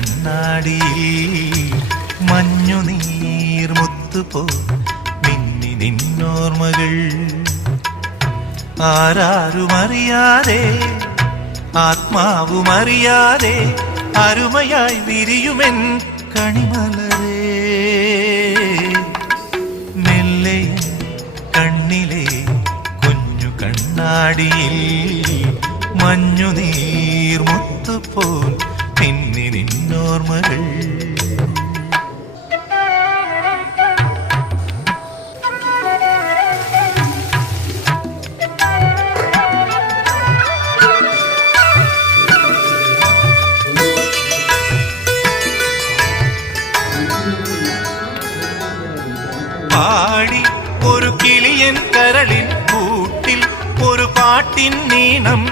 കണ്ണാടിയിൽ മഞ്ഞുനീർമുത്തുപോ മിന്നി നിന്നോർമ്മകൾ ആരാരുമറിയാതെ ആത്മാവുമറിയാതെ അരുമയായി വിരിയുമെൻ കണിമലരേ മെല്ലെ കണ്ണിലെ കുഞ്ഞു കണ്ണാടിയിൽ മഞ്ഞുനീർമുത്തുപോൽ മിന്നി നിന്നോർമ്മകൾ പാടി ഒരു കിളിയൻ കരളിൻ കൂട്ടിൽ ഒരു പാട്ടിൻ നീണം